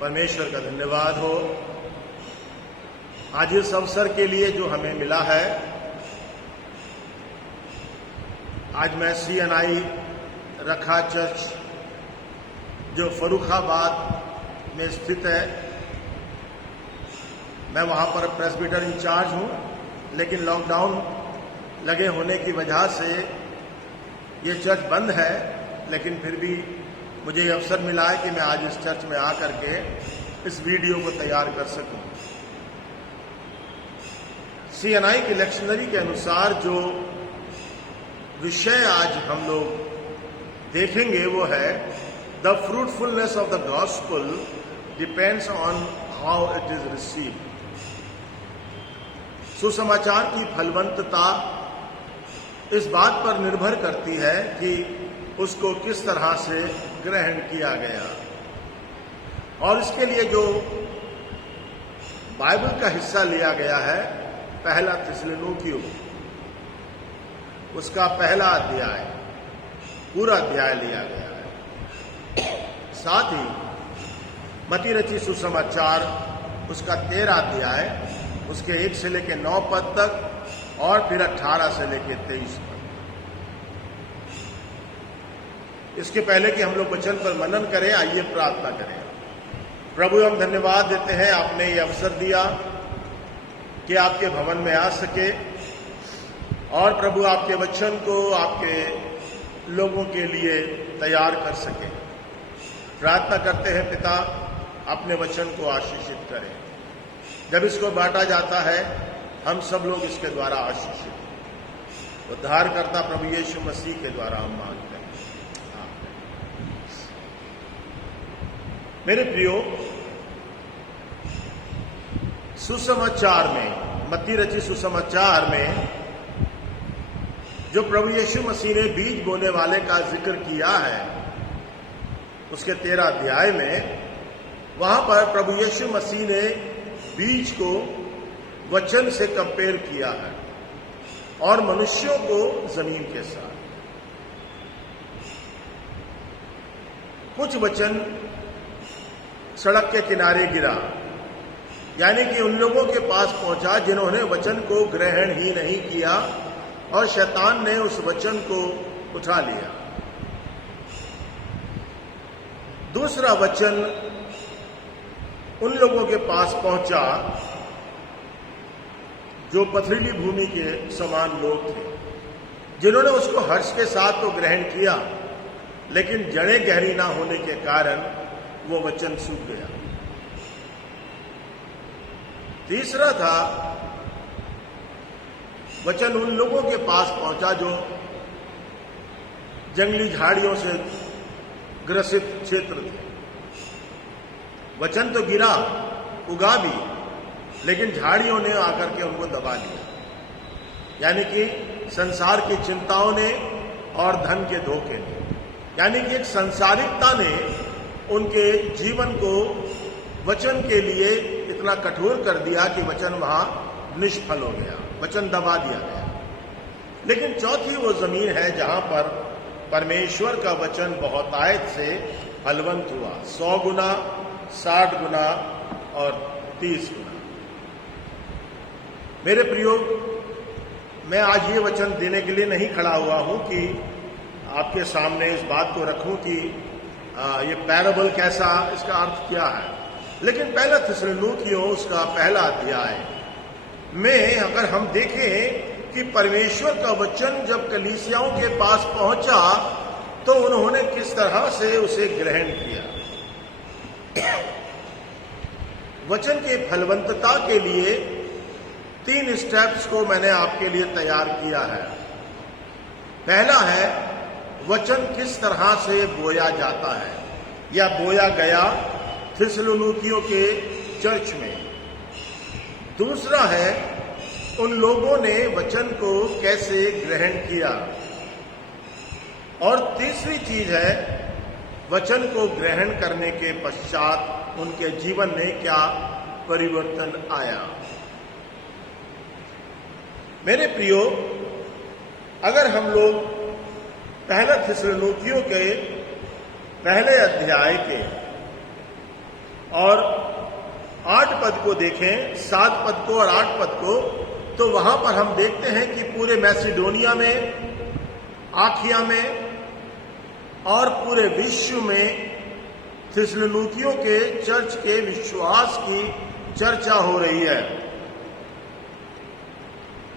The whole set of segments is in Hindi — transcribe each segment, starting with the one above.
परमेश्वर का धन्यवाद हो आज इस अवसर के लिए जो हमें मिला है। आज मैं CNI रखा चर्च जो फर्रुखाबाद में स्थित है, मैं वहां पर प्रेस्बिटर इंचार्ज हूं, लेकिन लॉकडाउन लगे होने की वजह से ये चर्च बंद है। लेकिन फिर भी मुझे ये अवसर मिला है कि मैं आज इस चर्च में आकर के इस वीडियो को तैयार कर सकूं। CNI के लेक्शनरी के अनुसार जो विषय आज हम लोग देखेंगे वो है the fruitfulness of the gospel depends on how it is received. सुसमाचार की फलवंतता इस बात पर निर्भर करती है कि उसको किस तरह से ग्रहण किया गया। और इसके लिए जो बाइबल का हिस्सा लिया गया है, पहला थिस्सलुनीकियों, उसका पहला अध्याय, पूरा अध्याय लिया गया है। साथ ही मत्ती रचित सुसमाचार उसका 13 अध्याय, उसके 1 से लेकर 9 पद तक, और फिर 18 से लेकर 23 पद। इसके पहले कि हम लोग वचन पर मनन करें, आइए प्रार्थना करें। प्रभु, हम धन्यवाद देते हैं, आपने ये अवसर दिया कि आपके भवन में आ सके और प्रभु आपके वचन को आपके लोगों के लिए तैयार कर सके। प्रार्थना करते हैं पिता, अपने वचन को आशीषित करें। जब इसको बांटा जाता है, हम सब लोग इसके द्वारा आशीषित, उद्धारकर्ता प्रभु यीशु मसीह के द्वारा हम मांगते हैं। मेरे प्रियो, सुसमाचार में, मत्ती रचित सुसमाचार में जो प्रभु यीशु मसीह ने बीज बोने वाले का जिक्र किया है, उसके 13 अध्याय में, वहां पर प्रभु यीशु मसीह ने बीज को वचन से कंपेयर किया है और मनुष्यों को जमीन के साथ। कुछ वचन सड़क के किनारे गिरा, यानी कि उन लोगों के पास पहुंचा जिन्होंने वचन को ग्रहण ही नहीं किया और शैतान ने उस वचन को उठा लिया। दूसरा वचन उन लोगों के पास पहुंचा जो पथरीली भूमि के समान लोग थे, जिन्होंने उसको हर्ष के साथ तो ग्रहण किया, लेकिन जड़ें गहरी ना होने के कारण वो वचन सूख गया। तीसरा था वचन उन लोगों के पास पहुंचा जो जंगली झाड़ियों से ग्रसित क्षेत्र थे। वचन तो गिरा, उगा भी, लेकिन झाड़ियों ने आकर के उनको दबा लिया, यानी कि संसार की चिंताओं ने और धन के धोखे ने, यानी कि एक संसारिकता ने उनके जीवन को वचन के लिए इतना कठोर कर दिया कि वचन वहां निष्फल हो गया, वचन दबा दिया गया। लेकिन चौथी वो जमीन है जहां पर परमेश्वर का वचन बहुतायत से फलवंत हुआ, 100 गुना, 60 गुना और 30 गुना। मेरे प्रियो, मैं आज ये वचन देने के लिए नहीं खड़ा हुआ हूं कि आपके सामने इस बात को रखूं कि ये पैराबल कैसा, इसका अर्थ क्या है। लेकिन पहला थिस्सलुनीकियों उसका पहला अध्याय में अगर हम देखें कि परमेश्वर का वचन जब कलीसियाओं के पास पहुंचा तो उन्होंने किस तरह से उसे ग्रहण किया। वचन की फलवंतता के लिए 3 स्टेप्स को मैंने आपके लिए तैयार किया है। पहला है वचन किस तरह से बोया जाता है या बोया गया थिस्सलुनीकियों के चर्च में। दूसरा है उन लोगों ने वचन को कैसे ग्रहण किया। और तीसरी चीज है वचन को ग्रहण करने के पश्चात उनके जीवन में क्या परिवर्तन आया। मेरे प्रियो, अगर हम लोग पहला थिस्सलुनीकियों के पहले अध्याय के और 8 पद को देखें, 7 पद को और 8 पद को, तो वहां पर हम देखते हैं कि पूरे मैसिडोनिया में, आखिया में और पूरे विश्व में थिस्सलुनीकियों के चर्च के विश्वास की चर्चा हो रही है।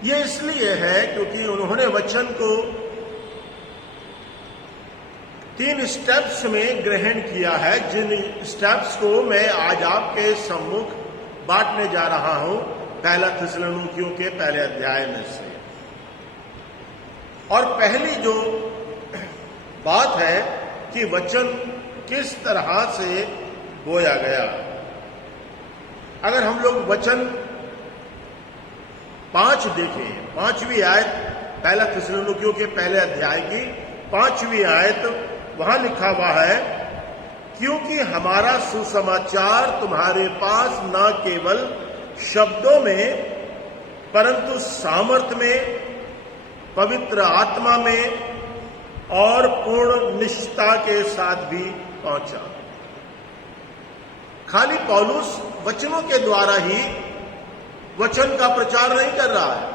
यह इसलिए है क्योंकि उन्होंने वचन को 3 स्टेप्स में ग्रहण किया है, जिन स्टेप्स को मैं आज आपके सम्मुख बांटने जा रहा हूं पहला थिस्सलुनीकियों के पहले अध्याय में से। और पहली जो बात है कि वचन किस तरह से बोया गया। अगर हम लोग वचन 5 देखें, 5वीं आयत, पहला थिस्सलुनीकियों के पहले अध्याय की 5वीं आयत, वहां लिखा हुआ है, क्योंकि हमारा सुसमाचार तुम्हारे पास न केवल शब्दों में परंतु सामर्थ में, पवित्र आत्मा में और पूर्ण निष्ठा के साथ भी पहुंचा। खाली पौलुस वचनों के द्वारा ही वचन का प्रचार नहीं कर रहा है।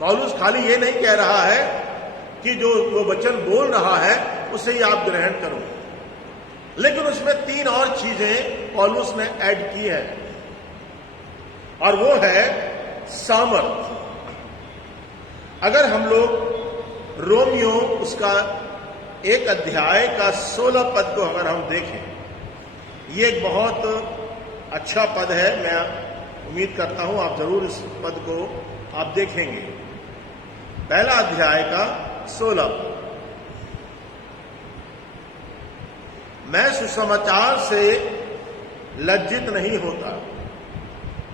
पौलुस खाली ये नहीं कह रहा है कि जो वो वचन बोल रहा है उसे ही आप ग्रहण करो, लेकिन उसमें 3 और चीजें पौलुस ने ऐड की है, और वो है सामर्थ। अगर हम लोग रोमियो उसका 1 अध्याय का 16 पद को अगर हम देखें, ये एक बहुत अच्छा पद है। मैं उम्मीद करता हूं आप जरूर इस पद को आप देखेंगे। पहला अध्याय का 16 पद, मैं सुसमाचार से लज्जित नहीं होता,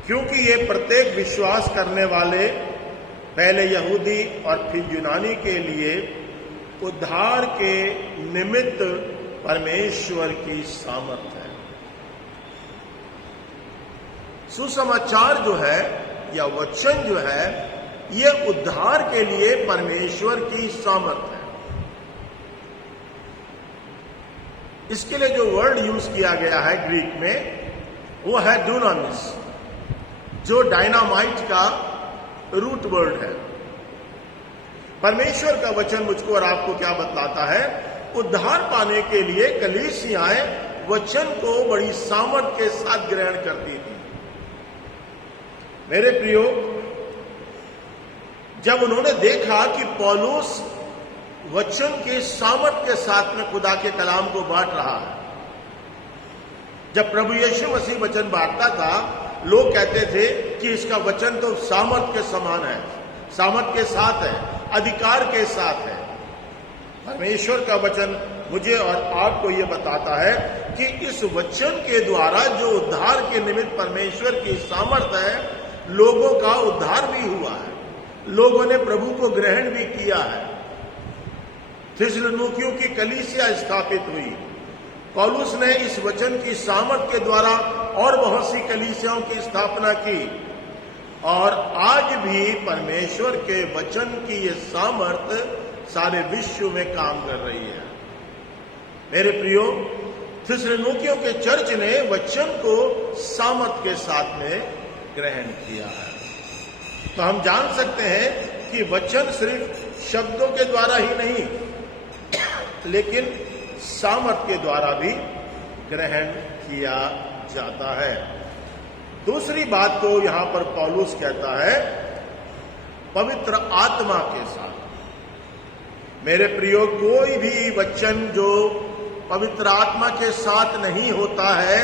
क्योंकि ये प्रत्येक विश्वास करने वाले, पहले यहूदी और फिर यूनानी के लिए उद्धार के निमित्त परमेश्वर की सामर्थ है। सुसमाचार जो है या वचन जो है, ये उद्धार के लिए परमेश्वर की सामर्थ है। इसके लिए जो वर्ड यूज किया गया है ग्रीक में, वो है डुनामिस, जो डायनामाइट का रूट वर्ड है। परमेश्वर का वचन मुझको और आपको क्या बतलाता है? उद्धार पाने के लिए कलीसियाएं वचन को बड़ी सामर्थ के साथ ग्रहण करती थी। मेरे प्रियो, जब उन्होंने देखा कि पौलुस वचन के सामर्थ के साथ में खुदा के कलाम को बांट रहा है, जब प्रभु यीशु मसीह वचन बांटता था, लोग कहते थे कि इसका वचन तो सामर्थ के समान है, सामर्थ के साथ है, अधिकार के साथ है। परमेश्वर का वचन मुझे और आपको यह बताता है कि इस वचन के द्वारा जो उद्धार के निमित्त परमेश्वर की सामर्थ है, लोगों का उद्धार भी हुआ है, लोगों ने प्रभु को ग्रहण भी किया है। थिस्सलुनीकियों की कलीसिया स्थापित हुई। पौलुस ने इस वचन की सामर्थ के द्वारा और बहुत सी कलीसियाओं की स्थापना की, और आज भी परमेश्वर के वचन की ये सामर्थ सारे विश्व में काम कर रही है। मेरे प्रियो, थिस्सलुनीकियों के चर्च ने वचन को सामर्थ के साथ में ग्रहण किया है। तो हम जान सकते हैं कि वचन सिर्फ शब्दों के द्वारा ही नहीं, लेकिन सामर्थ के द्वारा भी ग्रहण किया जाता है। दूसरी बात को यहां पर पौलुस कहता है, पवित्र आत्मा के साथ। मेरे प्रियो, कोई भी वचन जो पवित्र आत्मा के साथ नहीं होता है,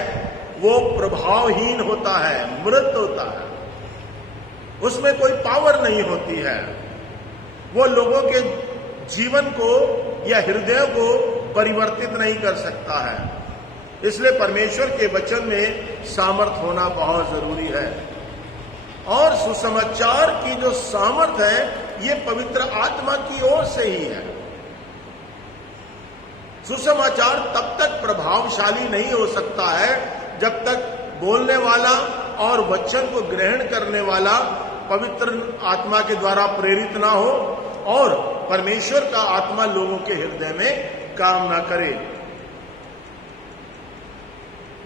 वो प्रभावहीन होता है, मृत होता है, उसमें कोई पावर नहीं होती है, वो लोगों के जीवन को या हृदय को परिवर्तित नहीं कर सकता है। इसलिए परमेश्वर के वचन में सामर्थ होना बहुत जरूरी है। और सुसमाचार की जो सामर्थ है, ये पवित्र आत्मा की ओर से ही है। सुसमाचार तब तक प्रभावशाली नहीं हो सकता है जब तक बोलने वाला और वचन को ग्रहण करने वाला पवित्र आत्मा के द्वारा प्रेरित ना हो और परमेश्वर का आत्मा लोगों के हृदय में काम ना करे।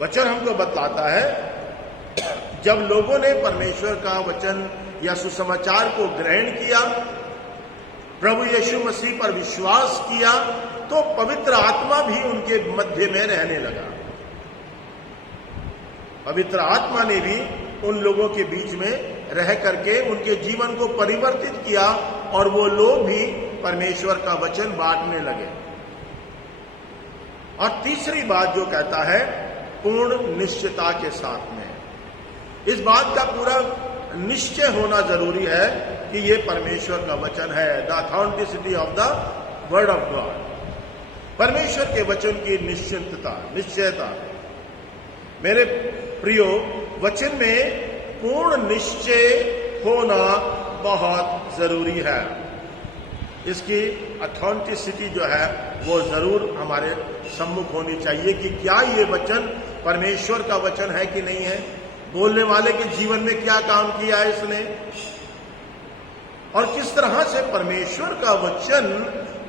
वचन हमको बतलाता है जब लोगों ने परमेश्वर का वचन या सुसमाचार को ग्रहण किया, प्रभु यीशु मसीह पर विश्वास किया, तो पवित्र आत्मा भी उनके मध्य में रहने लगा। पवित्र आत्मा ने भी उन लोगों के बीच में रह करके उनके जीवन को परिवर्तित किया और वो लोग भी परमेश्वर का वचन बांटने लगे। और तीसरी बात जो कहता है, पूर्ण निश्चयता के साथ में, इस बात का पूरा निश्चय होना जरूरी है कि ये परमेश्वर का वचन है। The authenticity of the word of God, परमेश्वर के वचन की निश्चयता। मेरे प्रियो, वचन में पूर्ण निश्चय होना बहुत जरूरी है। इसकी ऑथेंटिसिटी जो है वो जरूर हमारे सम्मुख होनी चाहिए कि क्या ये वचन परमेश्वर का वचन है कि नहीं है, बोलने वाले के जीवन में क्या काम किया है इसने, और किस तरह से परमेश्वर का वचन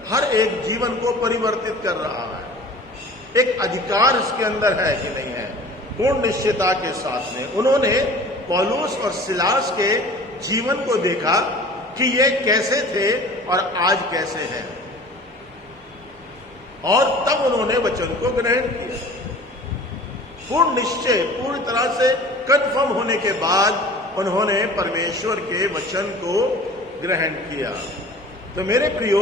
हर एक जीवन को परिवर्तित कर रहा है। एक अधिकार इसके अंदर है कि नहीं है। पूर्ण निश्चयता के साथ में उन्होंने पौलुस और सिलास के जीवन को देखा कि ये कैसे थे और आज कैसे हैं, और तब उन्होंने वचन को ग्रहण किया। पूर्ण निश्चय, पूरी तरह से कन्फर्म होने के बाद उन्होंने परमेश्वर के वचन को ग्रहण किया। तो मेरे प्रियो,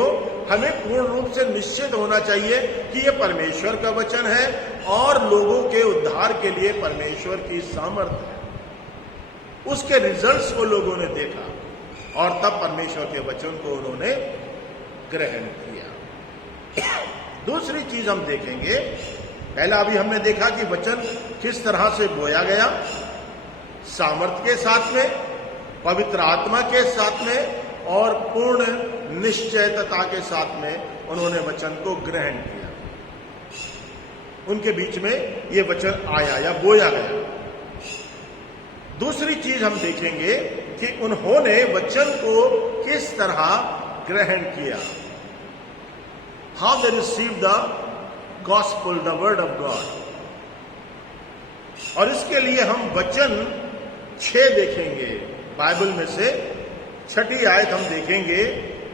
हमें पूर्ण रूप से निश्चित होना चाहिए कि यह परमेश्वर का वचन है और लोगों के उद्धार के लिए परमेश्वर की सामर्थ्य है। उसके रिजल्ट्स को लोगों ने देखा और तब परमेश्वर के वचन को उन्होंने ग्रहण किया। दूसरी चीज हम देखेंगे, पहला अभी हमने देखा कि वचन किस तरह से बोया गया, सामर्थ्य के साथ में, पवित्र आत्मा के साथ में और पूर्ण निश्चयता के साथ में उन्होंने वचन को ग्रहण किया। उनके बीच में यह वचन आया या बोया गया। दूसरी चीज हम देखेंगे कि उन्होंने वचन को किस तरह ग्रहण किया। How they receive the gospel, the word of God. और इसके लिए हम वचन 6 देखेंगे बाइबल में से। 6ठी आयत हम देखेंगे,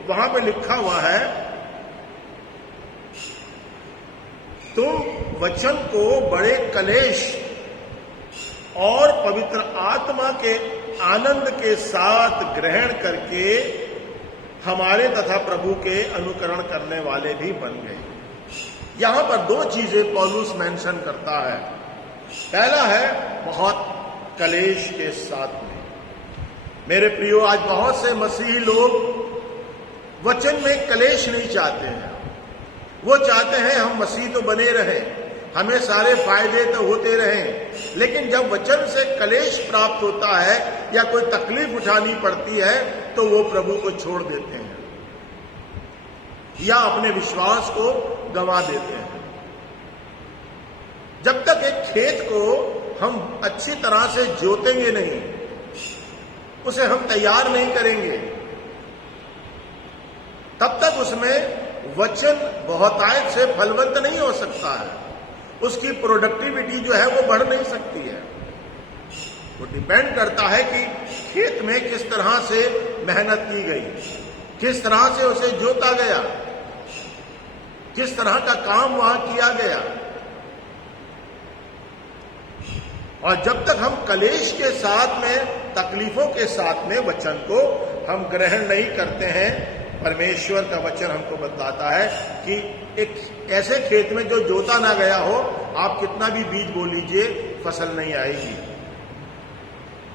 वहां पे लिखा हुआ है, तुम वचन को बड़े कलेश और पवित्र आत्मा के आनंद के साथ ग्रहण करके हमारे तथा प्रभु के अनुकरण करने वाले भी बन गए। यहां पर 2 चीजें पौलुस मेंशन करता है। पहला है बहुत कलेश के साथ में। मेरे प्रियो, आज बहुत से मसीही लोग वचन में कलेश नहीं चाहते हैं। वो चाहते हैं हम मसीह तो बने रहें, हमें सारे फायदे तो होते रहें, लेकिन जब वचन से कलेश प्राप्त होता है या कोई तकलीफ उठानी पड़ती है तो वो प्रभु को छोड़ देते हैं या अपने विश्वास को गंवा देते हैं। जब तक एक खेत को हम अच्छी तरह से जोतेंगे नहीं, उसे हम तैयार नहीं करेंगे, तब तक उसमें वचन बहुतायत से फलवंत नहीं हो सकता है। उसकी प्रोडक्टिविटी जो है वो बढ़ नहीं सकती है। वो डिपेंड करता है कि खेत में किस तरह से मेहनत की गई, किस तरह से उसे जोता गया, किस तरह का काम वहां किया गया। और जब तक हम कलेश के साथ में, तकलीफों के साथ में वचन को हम ग्रहण नहीं करते हैं, परमेश्वर का वचन हमको बताता है कि एक ऐसे खेत में जो जोता ना गया हो, आप कितना भी बीज बो लीजिए, फसल नहीं आएगी।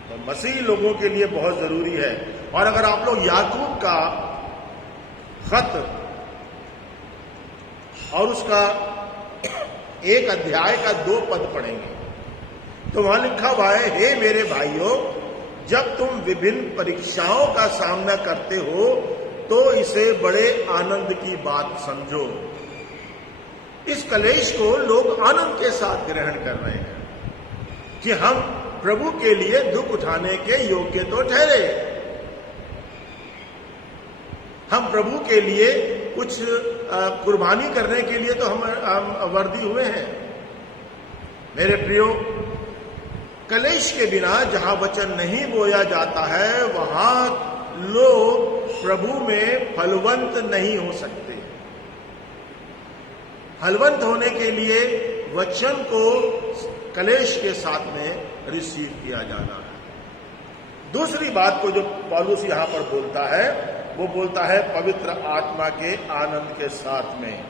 तो मसीही लोगों के लिए बहुत जरूरी है। और अगर आप लोग याकूब का खत और उसका 1 अध्याय का 2 पद पढ़ेंगे तो वहां लिखा हुआ है, हे मेरे भाइयों, जब तुम विभिन्न परीक्षाओं का सामना करते हो तो इसे बड़े आनंद की बात समझो। इस कलेश को लोग आनंद के साथ ग्रहण कर रहे हैं कि हम प्रभु के लिए दुख उठाने के योग्य तो ठहरे, हम प्रभु के लिए कुछ कुर्बानी करने के लिए तो हम वर्दी हुए हैं। मेरे प्रियो, कलेश के बिना जहां वचन नहीं बोया जाता है वहां लोग प्रभु में फलवंत नहीं हो सकते। फलवंत होने के लिए वचन को कलेश के साथ में रिसीव किया जाना है। दूसरी बात को जो पौलुस यहां पर बोलता है वो बोलता है पवित्र आत्मा के आनंद के साथ में।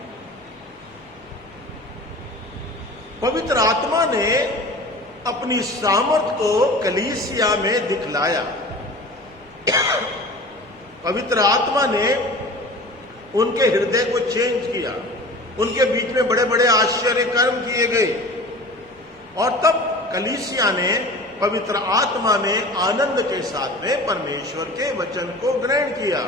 पवित्र आत्मा ने अपनी सामर्थ को कलीसिया में दिखलाया। पवित्र आत्मा ने उनके हृदय को चेंज किया, उनके बीच में बड़े बड़े आश्चर्य कर्म किए गए और तब कलीसिया ने पवित्र आत्मा में आनंद के साथ में परमेश्वर के वचन को ग्रहण किया,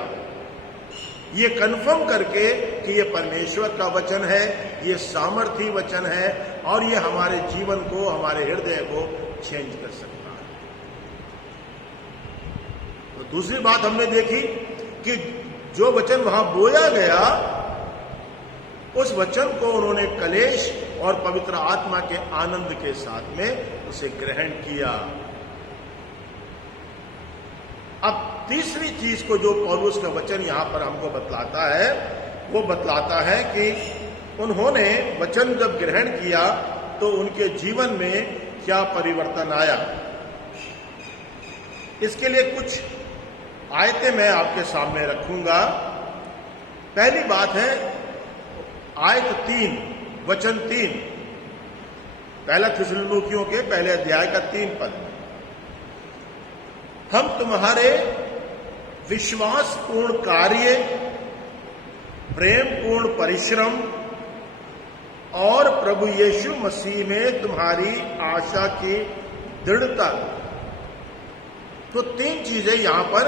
ये कन्फर्म करके कि ये परमेश्वर का वचन है, ये सामर्थी वचन है और ये हमारे जीवन को, हमारे हृदय को चेंज कर सकता है। तो दूसरी बात हमने देखी कि जो वचन वहां बोया गया उस वचन को उन्होंने कलेश और पवित्र आत्मा के आनंद के साथ में उसे ग्रहण किया। अब तीसरी चीज को जो पौलुस का वचन यहां पर हमको बतलाता है वो बतलाता है कि उन्होंने वचन जब ग्रहण किया तो उनके जीवन में क्या परिवर्तन आया। इसके लिए कुछ आयतें मैं आपके सामने रखूंगा। पहली बात है आयत 3 वचन 3, पहला थिस्सलुनीकियों के पहले अध्याय का 3 पद। हम तुम्हारे विश्वासपूर्ण कार्य, प्रेमपूर्ण परिश्रम और प्रभु यीशु मसीह में तुम्हारी आशा की दृढ़ता। तो 3 चीजें यहां पर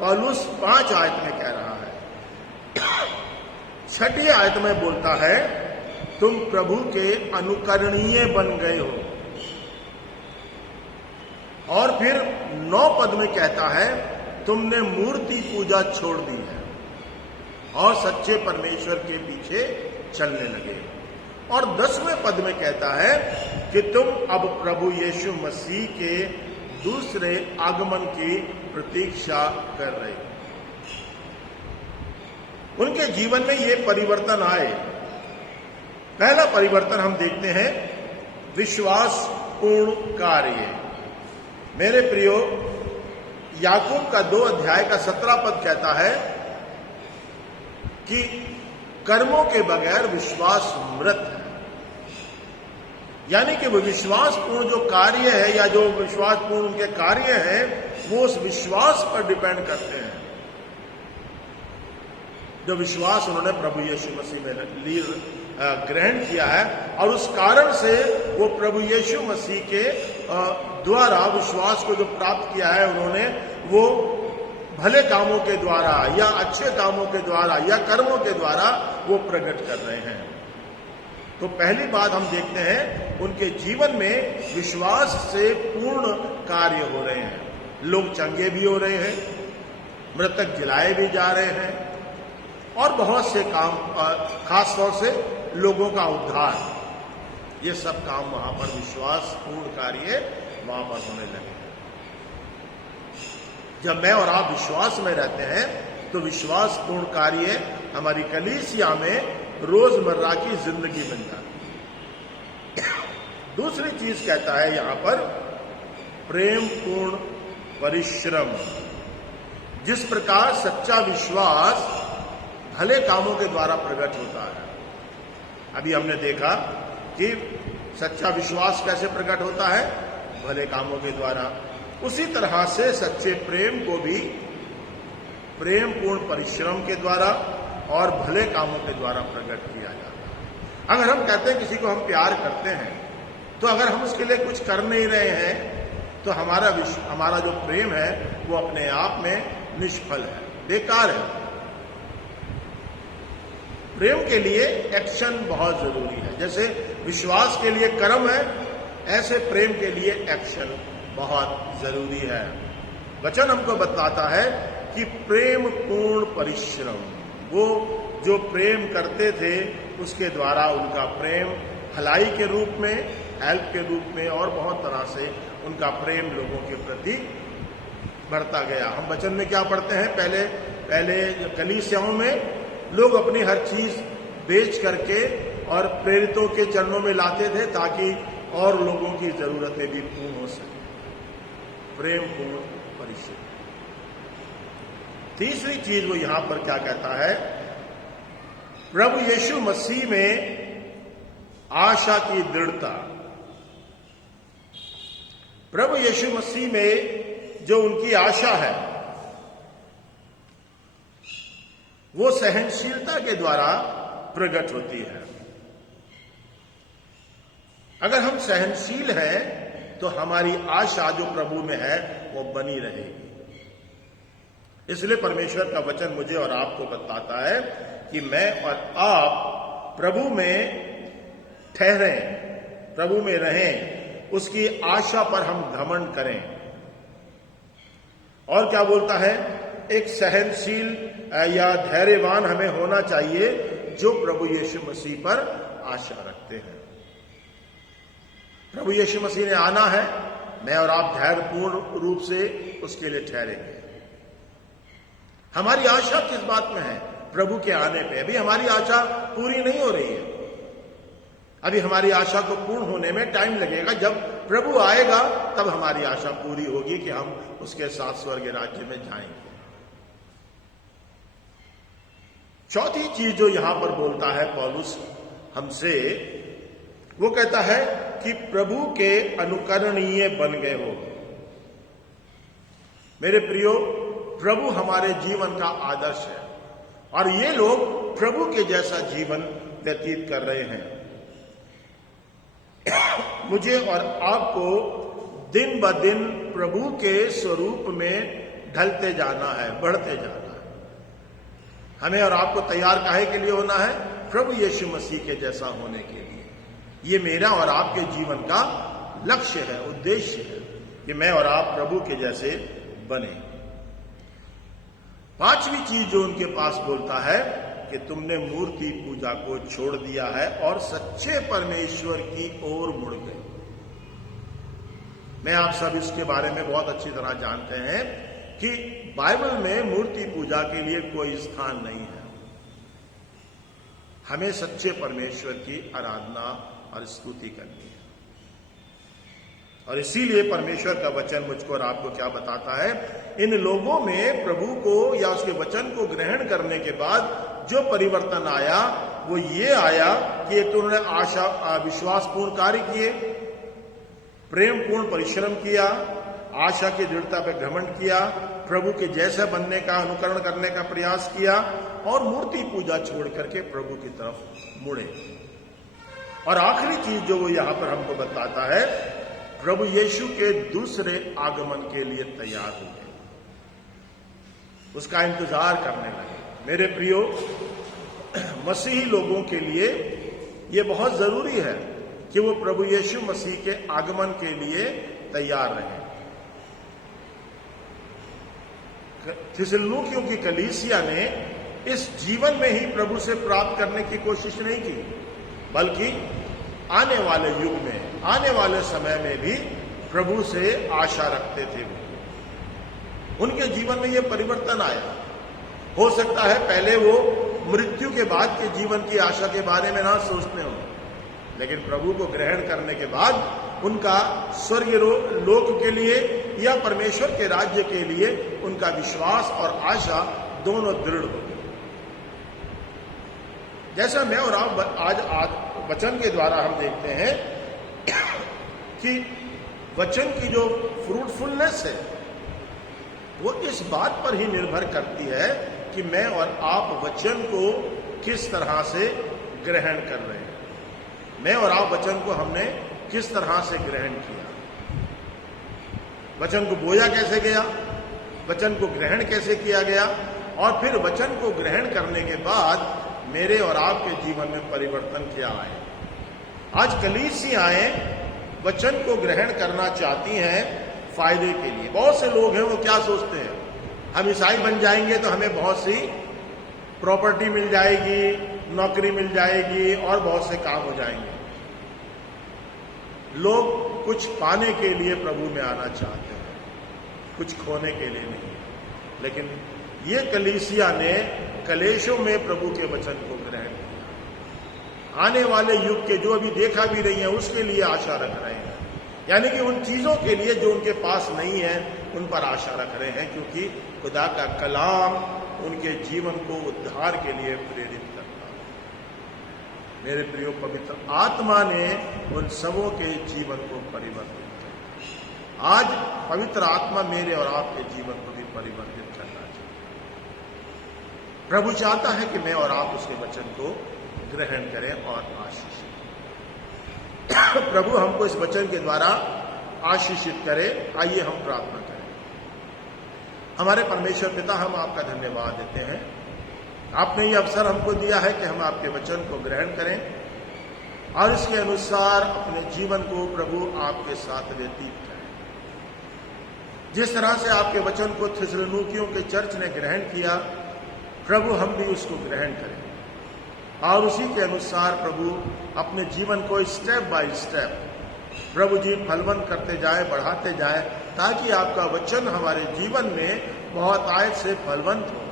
पौलुस 5 आयत में कह रहा है। 6ठी आयत में बोलता है तुम प्रभु के अनुकरणीय बन गए हो। और फिर 9 पद में कहता है तुमने मूर्ति पूजा छोड़ दी है और सच्चे परमेश्वर के पीछे चलने लगे। और 10वें पद में कहता है कि तुम अब प्रभु यीशु मसीह के दूसरे आगमन की प्रतीक्षा कर रहे हो। उनके जीवन में ये परिवर्तन आए। पहला परिवर्तन हम देखते हैं विश्वासपूर्ण कार्य। मेरे प्रियो, याकूब का 2 अध्याय का 17 पद कहता है कि कर्मों के बगैर विश्वास मृत है। यानी कि वो विश्वासपूर्ण जो कार्य है या जो विश्वासपूर्ण उनके कार्य हैं वो उस विश्वास पर डिपेंड करते हैं जो विश्वास उन्होंने प्रभु यीशु मसीह में ग्रहण किया है। और उस कारण से वो प्रभु यीशु मसीह के द्वारा विश्वास को जो प्राप्त किया है उन्होंने, वो भले कामों के द्वारा या अच्छे कामों के द्वारा या कर्मों के द्वारा वो प्रकट कर रहे हैं। तो पहली बात हम देखते हैं उनके जीवन में विश्वास से पूर्ण कार्य हो रहे हैं। लोग चंगे भी हो रहे हैं, मृतक जिलाए भी जा रहे हैं और बहुत से काम, खास तौर से लोगों का उद्धार, ये सब काम वहां पर विश्वास पूर्ण कार्य वहां पर होने लगे। जब मैं और आप विश्वास में रहते हैं तो विश्वास पूर्ण कार्य हमारी कलीसिया में रोजमर्रा की जिंदगी बन जाती है। दूसरी चीज कहता है यहां पर प्रेम पूर्ण परिश्रम। जिस प्रकार सच्चा विश्वास भले कामों के द्वारा प्रकट होता है, अभी हमने देखा कि सच्चा विश्वास कैसे प्रकट होता है, भले कामों के द्वारा। उसी तरह से सच्चे प्रेम को भी प्रेम पूर्ण परिश्रम के द्वारा और भले कामों के द्वारा प्रकट किया जाता है। अगर हम कहते हैं किसी को हम प्यार करते हैं तो अगर हम उसके लिए कुछ कर नहीं रहे हैं तो हमारा जो प्रेम है वो अपने आप में निष्फल है, बेकार है। प्रेम के लिए एक्शन बहुत जरूरी है। जैसे विश्वास के लिए कर्म है, ऐसे प्रेम के लिए एक्शन बहुत जरूरी है। वचन हमको बताता है कि प्रेम पूर्ण परिश्रम, वो जो प्रेम करते थे उसके द्वारा उनका प्रेम भलाई के रूप में, हेल्प के रूप में और बहुत तरह से उनका प्रेम लोगों के प्रति बढ़ता गया। हम वचन में क्या पढ़ते हैं, पहले कलीसियाओं में लोग अपनी हर चीज बेच करके और प्रेरितों के चरणों में लाते थे ताकि और लोगों की जरूरतें भी पूर्ण हो सके। प्रेम पूर्ण परिचय। तीसरी चीज वो यहां पर क्या कहता है, प्रभु यीशु मसीह में आशा की दृढ़ता। प्रभु यीशु मसीह में जो उनकी आशा है वो सहनशीलता के द्वारा प्रकट होती है। अगर हम सहनशील हैं तो हमारी आशा जो प्रभु में है वो बनी रहेगी। इसलिए परमेश्वर का वचन मुझे और आपको बताता है कि मैं और आप प्रभु में ठहरें, प्रभु में रहें, उसकी आशा पर हम घमंड करें। और क्या बोलता है, एक सहनशील या धैर्यवान हमें होना चाहिए जो प्रभु यीशु मसीह पर आशा रखते हैं। प्रभु यीशु मसीह ने आना है, मैं और आप धैर्यपूर्ण रूप से उसके लिए ठहरेंगे। हमारी आशा किस बात में है, प्रभु के आने पे। अभी हमारी आशा पूरी नहीं हो रही है, अभी हमारी आशा को पूर्ण होने में टाइम लगेगा। जब प्रभु आएगा तब हमारी आशा पूरी होगी कि हम उसके साथ स्वर्ग राज्य में जाएंगे। चौथी चीज जो यहां पर बोलता है पौलुस हमसे, वो कहता है कि प्रभु के अनुकरणीय बन गए हो। मेरे प्रियो, प्रभु हमारे जीवन का आदर्श है और ये लोग प्रभु के जैसा जीवन व्यतीत कर रहे हैं। मुझे और आपको दिन ब दिन प्रभु के स्वरूप में ढलते जाना है, बढ़ते जाना है। हमें और आपको तैयार काहे के लिए होना है, प्रभु यीशु मसीह के जैसा होने के लिए। ये मेरा और आपके जीवन का लक्ष्य है, उद्देश्य है कि मैं और आप प्रभु के जैसे बने। पांचवी चीज जो उनके पास बोलता है कि तुमने मूर्ति पूजा को छोड़ दिया है और सच्चे परमेश्वर की ओर मुड़ गए। मैं आप सब इसके बारे में बहुत अच्छी तरह जानते हैं कि बाइबल में मूर्ति पूजा के लिए कोई स्थान नहीं है। हमें सच्चे परमेश्वर की आराधना और स्तुति करनी है। और इसीलिए परमेश्वर का वचन मुझको और आपको क्या बताता है, इन लोगों में प्रभु को या उसके वचन को ग्रहण करने के बाद जो परिवर्तन आया वो ये आया कि एक तो उन्होंने आशा विश्वासपूर्ण कार्य किए, प्रेमपूर्ण परिश्रम किया, आशा की दृढ़ता पर घमंड किया, प्रभु के जैसा बनने का अनुकरण करने का प्रयास किया और मूर्ति पूजा छोड़ करके प्रभु की तरफ मुड़े। और आखिरी चीज जो वो यहां पर हमको बताता है, प्रभु यीशु के दूसरे आगमन के लिए तैयार हो गए, उसका इंतजार करने लगे। मेरे प्रियो, मसीही लोगों के लिए यह बहुत जरूरी है कि वो प्रभु यीशु मसीह के आगमन के लिए तैयार रहें। थिस्सलुनीकियों की कलीसिया ने इस जीवन में ही प्रभु से प्राप्त करने की कोशिश नहीं की, बल्कि आने वाले युग में, आने वाले समय में भी प्रभु से आशा रखते थे। उनके जीवन में यह परिवर्तन आया। हो सकता है पहले वो मृत्यु के बाद के जीवन की आशा के बारे में ना सोचते हो, लेकिन प्रभु को ग्रहण करने के बाद उनका स्वर्ग लोक के लिए या परमेश्वर के राज्य के लिए उनका विश्वास और आशा दोनों दृढ़ हो गई। जैसा मैं और आप आज वचन के द्वारा हम देखते हैं कि वचन की जो फ्रूटफुलनेस है वो इस बात पर ही निर्भर करती है कि मैं और आप वचन को किस तरह से ग्रहण कर रहे हैं। मैं और आप वचन को हमने किस तरह से ग्रहण किया, वचन को बोया कैसे गया, वचन को ग्रहण कैसे किया गया, और फिर वचन को ग्रहण करने के बाद मेरे और आपके जीवन में परिवर्तन क्या आए। आज कलीसियाएं वचन को ग्रहण करना चाहती हैं फायदे के लिए। बहुत से लोग हैं वो क्या सोचते हैं, हम ईसाई बन जाएंगे तो हमें बहुत सी प्रॉपर्टी मिल जाएगी, नौकरी मिल जाएगी और बहुत से काम हो जाएंगे। लोग कुछ पाने के लिए प्रभु में आना चाहते हैं, कुछ खोने के लिए नहीं। लेकिन ये कलीसिया ने कलेशों में प्रभु के वचन को ग्रहण किया। आने वाले युग के जो अभी देखा भी नहीं है उसके लिए आशा रख रहे हैं, यानी कि उन चीजों के लिए जो उनके पास नहीं है उन पर आशा रख रहे हैं, क्योंकि खुदा का कलाम उनके जीवन को उद्धार के लिए प्रेरित करता है। मेरे प्रियो, पवित्र आत्मा ने उन सबों के जीवन को परिवर्तित किया। आज पवित्र आत्मा मेरे और आपके जीवन को भी परिवर्तित करना चाहिए। प्रभु चाहता है कि मैं और आप उसके वचन को ग्रहण करें और आशीष प्रभु हमको इस वचन के द्वारा आशीषित करे। आइए हम प्रार्थना करें। हमारे परमेश्वर पिता, हम आपका धन्यवाद देते हैं। आपने ये अवसर हमको दिया है कि हम आपके वचन को ग्रहण करें और इसके अनुसार अपने जीवन को प्रभु आपके साथ व्यतीत करें। जिस तरह से आपके वचन को थिस्सलुनीकियों के चर्च ने ग्रहण किया, प्रभु हम भी उसको ग्रहण करें और उसी के अनुसार प्रभु अपने जीवन को स्टेप बाय स्टेप प्रभु जी फलवंत करते जाए, बढ़ाते जाए, ताकि आपका वचन हमारे जीवन में बहुत आयत से फलवंत हो।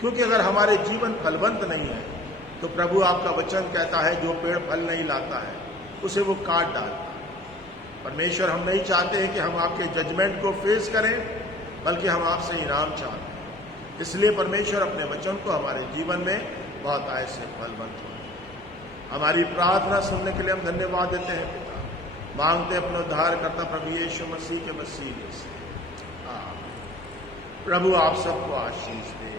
क्योंकि अगर हमारे जीवन फलवंत नहीं है तो प्रभु आपका वचन कहता है जो पेड़ फल नहीं लाता है उसे वो काट डालता है। परमेश्वर, हम नहीं चाहते हैं कि हम आपके जजमेंट को फेस करें, बल्कि हम आपसे इनाम चाहते हैं। इसलिए परमेश्वर अपने वचन को हमारे जीवन में बहुत आय से फलवंत हो। हमारी प्रार्थना सुनने के लिए हम धन्यवाद देते हैं पिता। मांगते अपने उद्धारकर्ता प्रभु यीशु मसीह के वसीले से, आमीन। प्रभु आप सबको आशीष दे।